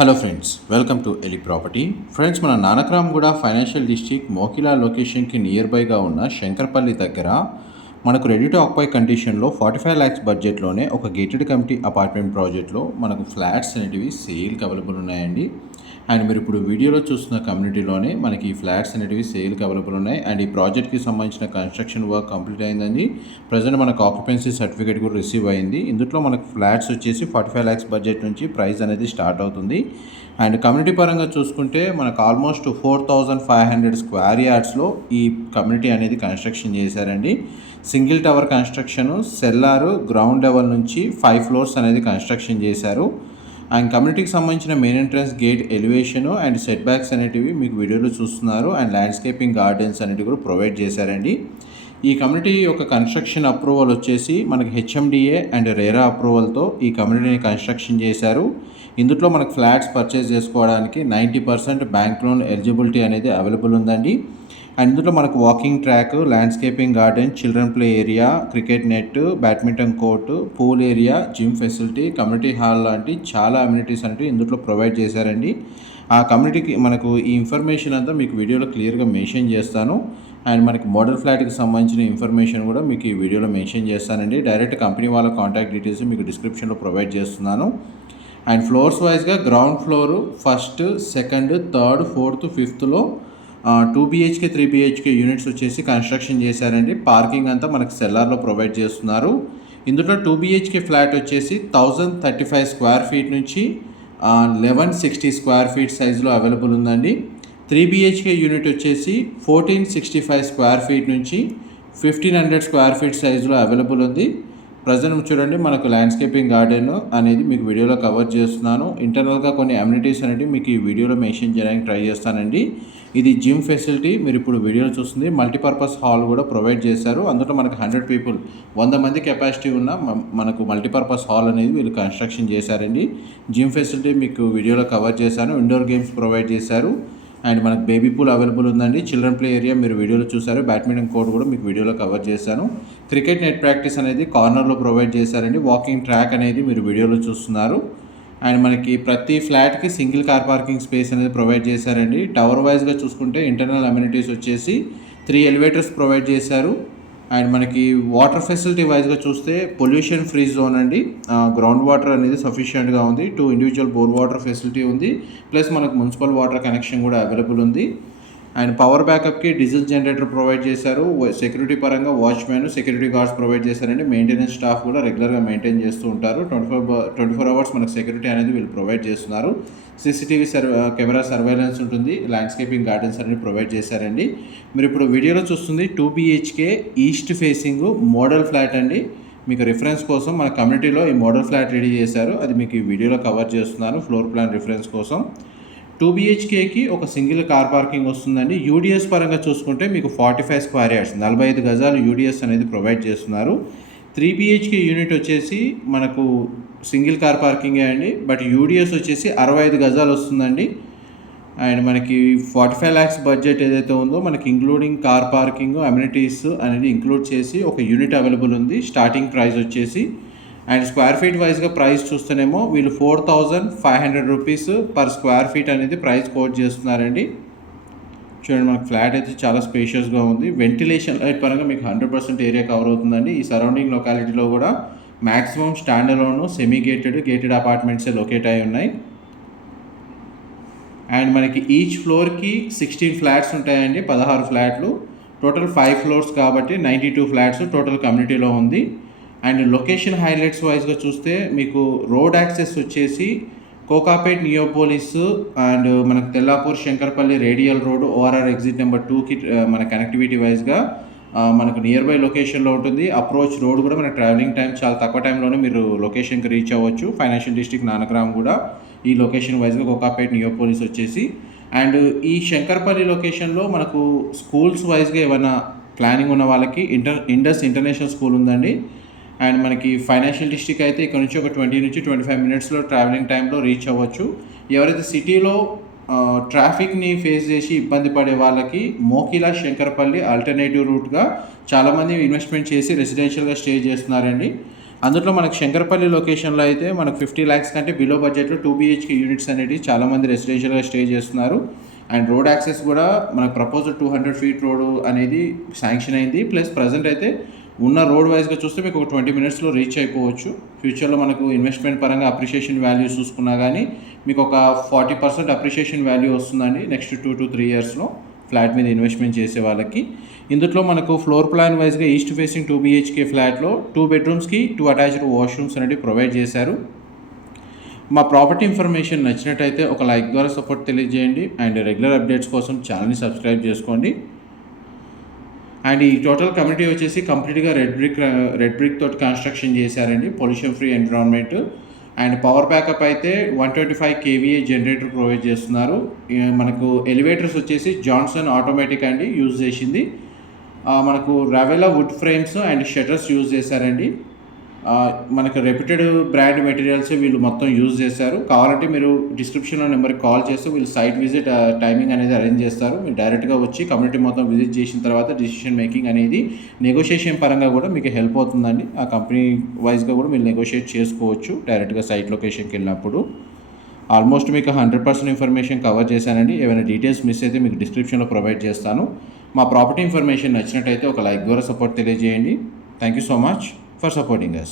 Hello friends, welcome to Eli property. Friends, మన Nanakramguda financial district Mokila లొకేషన్కి near బైగా ఉన్న శంకర్పల్లి దగ్గర మనకు రెడీ టు ఆక్యుపై కండిషన్లో 45 lakhs బడ్జెట్లోనే ఒక గేటెడ్ కమిటీ అపార్ట్మెంట్ ప్రాజెక్ట్లో మనకు ఫ్లాట్స్ అనేటివి సేల్కి అవైలబుల్ ఉన్నాయండి. అండ్ మీరు ఇప్పుడు వీడియోలో చూస్తున్న కమ్యూనిటీలోనే మనకి ఈ ఫ్లాట్స్ అనేటివి సేల్కి అవైలబుల్ ఉన్నాయి. అండ్ ఈ ప్రాజెక్ట్కి సంబంధించిన కన్స్ట్రక్షన్ వర్క్ కంప్లీట్ అయిందండి. ప్రజెంట్ మనకు ఆక్యుపెన్సీ సర్టిఫికేట్ కూడా రిసీవ్ అయింది. ఇందులో మనకు ఫ్లాట్స్ వచ్చేసి 45 lakhs బడ్జెట్ నుంచి ప్రైస్ అనేది స్టార్ట్ అవుతుంది. అండ్ కమ్యూనిటీ పరంగా చూసుకుంటే మనకు ఆల్మోస్ట్ 4500 స్క్వేర్ యార్డ్స్లో ఈ కమ్యూనిటీ అనేది కన్స్ట్రక్షన్ చేశారండి. Single tower construction, cellar, ground level నుంచి 5 floors అనేది కన్స్ట్రక్షన్ చేశారు. అండ్ కమ్యూనిటీకి సంబంధించిన main entrance gate elevation and set backs అనేటివి మీకు వీడియోలో చూస్తున్నారు. అండ్ ల్యాండ్స్కేపింగ్ గార్డెన్స్ అనేటివి కూడా ప్రొవైడ్ చేశారండి. ఈ కమ్యూనిటీ యొక్క కన్స్ట్రక్షన్ అప్రూవల్ వచ్చేసి మనకి హెచ్ఎండిఏ అండ్ రేరా అప్రూవల్తో ఈ కమ్యూనిటీని కన్స్ట్రక్షన్ చేశారు. ఇందులో మనకు ఫ్లాట్స్ పర్చేస్ చేసుకోవడానికి 90% బ్యాంక్ లోన్ ఎలిజిబిలిటీ అనేది అవైలబుల్ ఉందండి. అండ్ ఇందులో మనకు walking track, landscaping garden, children play area, cricket net, badminton court, pool area, gym facility, community hall లాంటి చాలా అమ్యూనిటీస్ అంటే ఇందులో ప్రొవైడ్ చేశారండి. ఆ కమ్యూనిటీకి మనకు ఈ ఇన్ఫర్మేషన్ అంతా మీకు వీడియోలో క్లియర్గా మెన్షన్ చేస్తాను. అండ్ మనకి మోడల్ ఫ్లాట్కి సంబంధించిన ఇన్ఫర్మేషన్ కూడా మీకు ఈ వీడియోలో మెన్షన్ చేస్తానండి. డైరెక్ట్ కంపెనీ వాళ్ళ కాంటాక్ట్ డీటెయిల్స్ మీకు డిస్క్రిప్షన్లో ప్రొవైడ్ చేస్తున్నాను. అండ్ ఫ్లోర్స్ వైజ్గా ground floor first, second, third, fourth, ఫిఫ్త్లో 2 BHK 3 BHK యూనిట్స్ వచ్చేసి కన్స్ట్రక్షన్ చేశారండి. పార్కింగ్ అంతా మనకు సెల్లార్లో ప్రొవైడ్ చేస్తున్నారు. ఇందులో 2 BHK ఫ్లాట్ వచ్చేసి 1035 స్క్వేర్ ఫీట్ నుంచి 1160 స్క్వేర్ ఫీట్ సైజులో అవైలబుల్ ఉందండి. 3 BHK యూనిట్ వచ్చేసి 1465 స్క్వేర్ ఫీట్ నుంచి 1500 స్క్వేర్ ఫీట్ సైజులో అవైలబుల్ ఉంది. ప్రజెంట్ చూడండి, మనకు ల్యాండ్స్కేపింగ్ గార్డెన్ అనేది మీకు వీడియోలో కవర్ చేస్తున్నాను. ఇంటర్నల్గా కొన్ని అమ్యూనిటీస్ అనేవి మీకు ఈ వీడియోలో మెన్షన్ చేయడానికి ట్రై చేస్తానండి. ఇది జిమ్ ఫెసిలిటీ, మీరు ఇప్పుడు వీడియోలో చూస్తుంది. మల్టీపర్పస్ హాల్ కూడా ప్రొవైడ్ చేశారు. అందులో మనకు 100 people 100 మంది కెపాసిటీ ఉన్న మనకు మల్టీపర్పస్ హాల్ అనేది వీళ్ళు కన్స్ట్రక్షన్ చేశారండి. జిమ్ ఫెసిలిటీ మీకు వీడియోలో కవర్ చేశాను. ఇండోర్ గేమ్స్ ప్రొవైడ్ చేశారు. అండ్ మనకు బేబీ పూల్ అవైలబుల్ ఉందండి. చిల్డ్రన్ ప్లే ఏరియా మీరు వీడియోలో చూసారు. బ్యాడ్మింటన్ కోర్ట్ కూడా మీకు వీడియోలో కవర్ చేశాను. క్రికెట్ నెట్ ప్రాక్టీస్ అనేది కార్నర్లో ప్రొవైడ్ చేశారండి. వాకింగ్ ట్రాక్ అనేది మీరు వీడియోలో చూస్తున్నారు. అండ్ మనకి ప్రతి ఫ్లాట్కి సింగిల్ కార్ పార్కింగ్ స్పేస్ అనేది ప్రొవైడ్ చేశారండి. టవర్ వైజ్గా చూసుకుంటే ఇంటర్నల్ అమ్యూనిటీస్ వచ్చేసి 3 elevators ప్రొవైడ్ చేశారు. అండ్ మనకి వాటర్ ఫెసిలిటీ వైజ్గా చూస్తే పొల్యూషన్ ఫ్రీ జోన్ అండి. గ్రౌండ్ వాటర్ అనేది సఫిషియెంట్గా ఉంది. 2 individual బోర్ వాటర్ ఫెసిలిటీ ఉంది. ప్లస్ మనకు మున్సిపల్ వాటర్ కనెక్షన్ కూడా అవైలబుల్ ఉంది. అండ్ పవర్ బ్యాకప్కి డీజిల్ జనరేటర్ ప్రొవైడ్ చేశారు. సెక్యూరిటీ పరంగా వాచ్మెన్, సెక్యూరిటీ గార్డ్స్ ప్రొవైడ్ చేశారండి. మెయింటెనెన్స్ స్టాఫ్ కూడా రెగ్యులర్గా మెయింటైన్ చేస్తూ ఉంటారు. 24 hours మనకు సెక్యూరిటీ అనేది వీళ్ళు ప్రొవైడ్ చేస్తున్నారు. CCTV కెమెరా సర్వైలెన్స్ ఉంటుంది. ల్యాండ్స్కేపింగ్ గార్డెన్స్ అనేది ప్రొవైడ్ చేశారండి. మీరు ఇప్పుడు వీడియోలో చూస్తుంది 2 BHK east facing model flat అండి. మీకు రిఫరెన్స్ కోసం మన కమ్యూనిటీలో ఈ మోడల్ ఫ్లాట్ రెడీ చేశారు. అది మీకు ఈ వీడియోలో కవర్ చేస్తున్నాను ఫ్లోర్ ప్లాన్ రిఫరెన్స్ కోసం. 2 BHKకి ఒక సింగిల్ కార్ పార్కింగ్ వస్తుందండి. యూడిఎస్ పరంగా చూసుకుంటే మీకు 45 స్క్వేర్ యార్డ్స్ 45 గజాలు యూడిఎస్ అనేది ప్రొవైడ్ చేస్తున్నారు. 3 BHK యూనిట్ వచ్చేసి మనకు సింగిల్ కార్ పార్కింగే అండి. బట్ యూడిఎస్ వచ్చేసి 65 గజాలు వస్తుందండి. అండ్ మనకి 45 lakhs బడ్జెట్ ఏదైతే ఉందో మనకి ఇంక్లూడింగ్ కార్ పార్కింగ్, అమ్యూనిటీస్ అనేది ఇంక్లూడ్ చేసి ఒక యూనిట్ అవైలబుల్ ఉంది. స్టార్టింగ్ ప్రైస్ వచ్చేసి అండ్ స్క్వేర్ ఫీట్ వైజ్గా ప్రైస్ చూస్తేనేమో వీళ్ళు 4500 రూపీస్ పర్ స్క్వేర్ ఫీట్ అనేది ప్రైస్ కోట్ చేస్తున్నారండి. చూడండి, మనకు ఫ్లాట్ అయితే చాలా స్పేషియస్గా ఉంది. వెంటిలేషన్ లైట్ పరంగా మీకు 100% ఏరియా కవర్ అవుతుందండి. ఈ సరౌండింగ్ లొకాలిటీలో కూడా maximum stand alone, semi gated అపార్ట్మెంట్సే లొకేట్ అయి ఉన్నాయి. అండ్ మనకి ఈచ్ ఫ్లోర్కి 16 ఫ్లాట్స్ ఉంటాయండి. 16 ఫ్లాట్లు, టోటల్ 5 floors కాబట్టి 92 ఫ్లాట్స్ టోటల్ కమ్యూనిటీలో ఉంది. అండ్ లొకేషన్ హైలైట్స్ వైజ్గా చూస్తే మీకు రోడ్ యాక్సెస్ వచ్చేసి కోకాపేట్, నియోపోలిస్ అండ్ మనకు Tellapur, Shankarpalli radial road, ORR exit number 2కి మన కనెక్టివిటీ వైజ్గా మనకు నియర్ బై లొకేషన్లో ఉంటుంది. అప్రోచ్ రోడ్ కూడా మన ట్రావెలింగ్ టైం చాలా తక్కువ టైంలోనే మీరు లొకేషన్కి రీచ్ అవ్వచ్చు. ఫైనాన్షియల్ డిస్ట్రిక్ట్ నానక్రామ్ కూడా ఈ లొకేషన్ వైజ్గా కోకాపేట్, నియోపోలిస్ వచ్చేసి. అండ్ ఈ శంకర్పల్లి లొకేషన్లో మనకు స్కూల్స్ వైజ్గా ఏమైనా ప్లానింగ్ ఉన్న వాళ్ళకి ఇండస్ ఇంటర్నేషనల్ స్కూల్ ఉందండి. అండ్ మనకి ఫైనాన్షియల్ డిస్ట్రిక్ట్ అయితే ఇక్కడ నుంచి ఒక 20 నుంచి 25 minutesలో ట్రావెలింగ్ టైంలో రీచ్ అవ్వచ్చు. ఎవరైతే సిటీలో ట్రాఫిక్ని ఫేస్ చేసి ఇబ్బంది పడే వాళ్ళకి మోకిలా శంకర్పల్లి ఆల్టర్నేటివ్ రూట్గా చాలామంది ఇన్వెస్ట్మెంట్ చేసి రెసిడెన్షియల్గా స్టే చేస్తున్నారండి. అందులో మనకు శంకరపల్లి లొకేషన్లో అయితే మనకు 50 lakhs కంటే బిలో బడ్జెట్లో 2 BHK యూనిట్స్ అనేవి చాలామంది రెసిడెన్షియల్గా స్టే చేస్తున్నారు. అండ్ రోడ్ యాక్సెస్ కూడా మనకు ప్రపోజల్ 200 feet రోడ్ అనేది శాంక్షన్ అయింది. ప్లస్ ప్రజెంట్ అయితే ఉన్న రోడ్ వైజ్గా చూస్తే మీకు ఒక 20 minutesలో రీచ్ అయిపోవచ్చు. ఫ్యూచర్లో మనకు ఇన్వెస్ట్మెంట్ పరంగా అప్రిషియేషన్ వాల్యూ చూసుకున్నా కానీ మీకు ఒక 40% అప్రిషియేషన్ వాల్యూ వస్తుందండి నెక్స్ట్ 2 to 3 yearsలో ఫ్లాట్ మీద ఇన్వెస్ట్మెంట్ చేసే వాళ్ళకి. ఇందులో మనకు ఫ్లోర్ ప్లాన్ వైజ్గా ఈస్ట్ ఫేసింగ్ 2 BHK ఫ్లాట్లో 2 bedroomsకి 2 అటాచ్డ్ వాష్రూమ్స్ అనేవి ప్రొవైడ్ చేశారు. మా ప్రాపర్టీ ఇన్ఫర్మేషన్ నచ్చినట్టయితే ఒక లైక్ ద్వారా సపోర్ట్ తెలియజేయండి. అండ్ రెగ్యులర్ అప్డేట్స్ కోసం ఛానల్ని సబ్స్క్రైబ్ చేసుకోండి. అండ్ ఈ టోటల్ కమ్యూనిటీ వచ్చేసి కంప్లీట్గా రెడ్ బ్రిక్ తోటి కన్స్ట్రక్షన్ చేశారండి. Pollution free environment. And power backup అయితే 125 kVA జనరేటర్ ప్రొవైడ్ చేస్తున్నారు. మనకు ఎలివేటర్స్ వచ్చేసి జాన్సన్ ఆటోమేటిక్ అండి యూజ్ చేసింది. మనకు రావెలా wood frames and shutters use చేశారండి. మనకు రెప్యూటెడ్ బ్రాండ్ మెటీరియల్స్ వీళ్ళు మొత్తం యూజ్ చేశారు. కావాలంటే మీరు డిస్క్రిప్షన్లో నెంబర్కి కాల్ చేస్తే వీళ్ళు సైట్ విజిట్ టైమింగ్ అనేది అరేంజ్ చేస్తారు. మీరు డైరెక్ట్గా వచ్చి కమ్యూనిటీ మొత్తం విజిట్ చేసిన తర్వాత డిసిషన్ మేకింగ్ అనేది నెగోషియేషన్ పరంగా కూడా మీకు హెల్ప్ అవుతుందండి. ఆ కంపెనీ వైజ్గా కూడా మీరు నెగోషియేట్ చేసుకోవచ్చు డైరెక్ట్గా సైట్ లొకేషన్కి వెళ్ళినప్పుడు. ఆల్మోస్ట్ మీకు 100% ఇన్ఫర్మేషన్ కవర్ చేశానండి. ఏమైనా డీటెయిల్స్ మిస్ అయితే మీకు డిస్క్రిప్షన్లో ప్రొవైడ్ చేస్తాను. మా ప్రాపర్టీ ఇన్ఫర్మేషన్ నచ్చినట్టయితే ఒక లైక్ ద్వారా సపోర్ట్ తెలియజేయండి. Thank you so much for supporting us.